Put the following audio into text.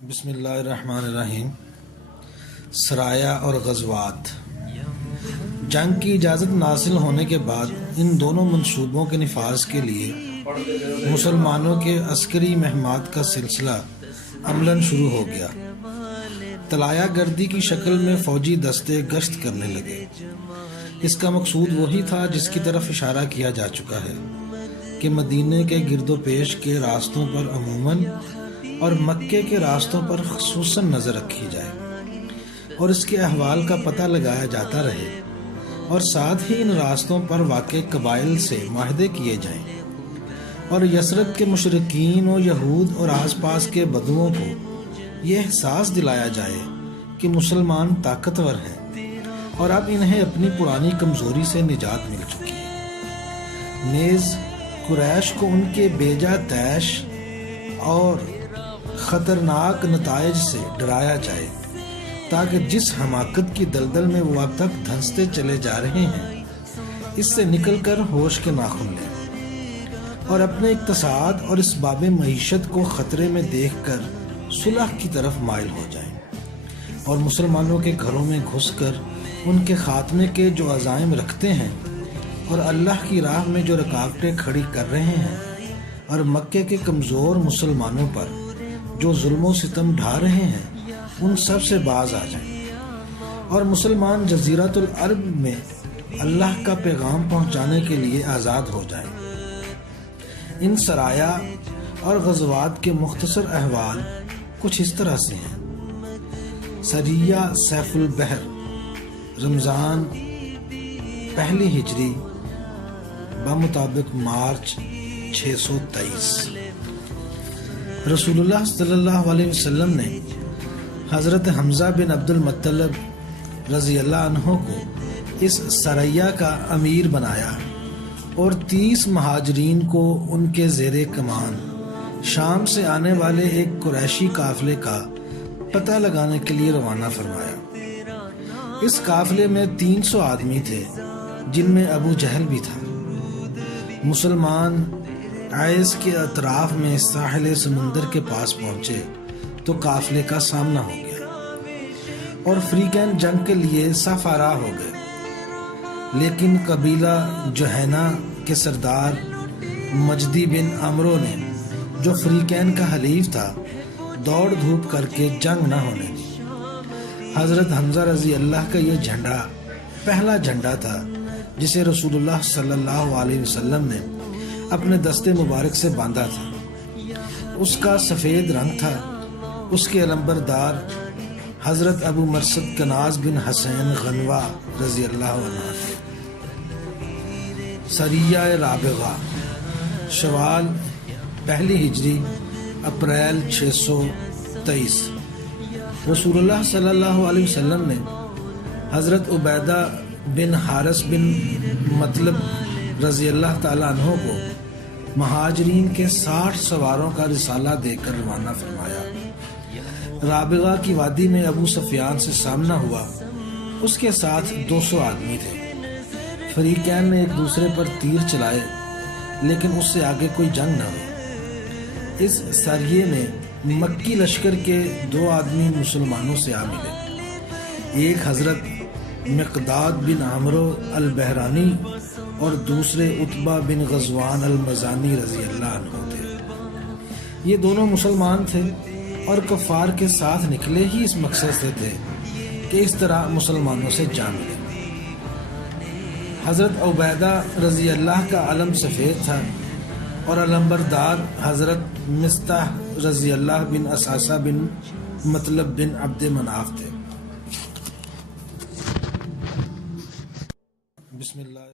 بسم اللہ الرحمن الرحیم۔ سرایہ اور غزوات۔ جنگ کی اجازت حاصل ہونے کے بعد ان دونوں منصوبوں کے نفاذ کے لیے مسلمانوں کے عسکری مہمات کا سلسلہ عملاً شروع ہو گیا۔ طلایہ گردی کی شکل میں فوجی دستے گشت کرنے لگے۔ اس کا مقصود وہی تھا جس کی طرف اشارہ کیا جا چکا ہے کہ مدینے کے گرد و پیش کے راستوں پر عموماً اور مکے کے راستوں پر خصوصاً نظر رکھی جائے اور اس کے احوال کا پتہ لگایا جاتا رہے، اور ساتھ ہی ان راستوں پر واقع قبائل سے معاہدے کیے جائیں اور یثرب کے مشرکین و یہود اور آس پاس کے بدوؤں کو یہ احساس دلایا جائے کہ مسلمان طاقتور ہیں اور اب انہیں اپنی پرانی کمزوری سے نجات مل چکی ہے۔ نیز قریش کو ان کے بیجا طیش اور خطرناک نتائج سے ڈرایا جائے تاکہ جس حماقت کی دلدل میں وہ اب تک دھنستے چلے جا رہے ہیں اس سے نکل کر ہوش کے ناخن لیں اور اپنے اقتصاد اور اس باب معیشت کو خطرے میں دیکھ کر صلح کی طرف مائل ہو جائیں اور مسلمانوں کے گھروں میں گھس کر ان کے خاتمے کے جو عزائم رکھتے ہیں اور اللہ کی راہ میں جو رکاوٹیں کھڑی کر رہے ہیں اور مکے کے کمزور مسلمانوں پر جو ظلم و ستم ڈھا رہے ہیں ان سب سے باز آ جائیں اور مسلمان جزیرۃ العرب میں اللہ کا پیغام پہنچانے کے لیے آزاد ہو جائیں۔ ان سرایہ اور غزوات کے مختصر احوال کچھ اس طرح سے ہیں۔ سریہ سیف البحر، رمضان پہلی ہجری بمطابق مارچ 623۔ رسول اللہ صلی اللہ علیہ وسلم نے حضرت حمزہ بن عبد المطلب رضی اللہ عنہ کو اس سریہ کا امیر بنایا اور 30 مہاجرین کو ان کے زیر کمان شام سے آنے والے ایک قریشی قافلے کا پتہ لگانے کے لیے روانہ فرمایا۔ اس قافلے میں 300 آدمی تھے جن میں ابو جہل بھی تھا۔ مسلمان عیس کے اطراف میں ساحل سمندر کے پاس پہنچے تو قافلے کا سامنا ہو گیا اور فریقین جنگ کے لیے صف آرا ہو گئے، لیکن قبیلہ جوہینہ کے سردار مجدی بن عمرو نے، جو فریقین کا حلیف تھا، دوڑ دھوپ کر کے جنگ نہ ہونے دی۔ حضرت حمزہ رضی اللہ کا یہ جھنڈا پہلا جھنڈا تھا جسے رسول اللہ صلی اللہ علیہ وسلم نے اپنے دستے مبارک سے باندھا تھا۔ اس کا سفید رنگ تھا۔ اس کے علمبردار حضرت ابو مرثد کناز بن حسین غنوہ رضی اللہ عنہ تھے۔ سریہ رابغہ، شوال پہلی ہجری اپریل 623۔ رسول اللہ صلی اللہ علیہ وسلم نے حضرت عبیدہ بن حارث بن مطلب رضی اللہ تعالیٰ عنہ کو مہاجرین کے 60 سواروں کا رسالہ دے کر روانہ فرمایا۔ رابغہ کی وادی میں ابو سفیان سے سامنا ہوا۔ اس کے ساتھ 200 آدمی تھے۔ فریقین نے ایک دوسرے پر تیر چلائے لیکن اس سے آگے کوئی جنگ نہ ہوئی۔ اس سریے میں مکی لشکر کے 2 آدمی مسلمانوں سے آ ملے۔ ایک حضرت مقداد بن عمرو البحرانی اور دوسرے عتبہ بن غزوان المزانی رضی اللہ عنہ تھے۔ یہ دونوں مسلمان تھے اور کفار کے ساتھ نکلے ہی اس مقصد سے تھے کہ اس طرح مسلمانوں سے جا ملے۔ حضرت عبیدہ رضی اللہ کا علم سفید تھا اور علمبردار حضرت مصطح رضی اللہ بن اساسہ بن مطلب بن عبد مناف تھے۔ بسم اللہ۔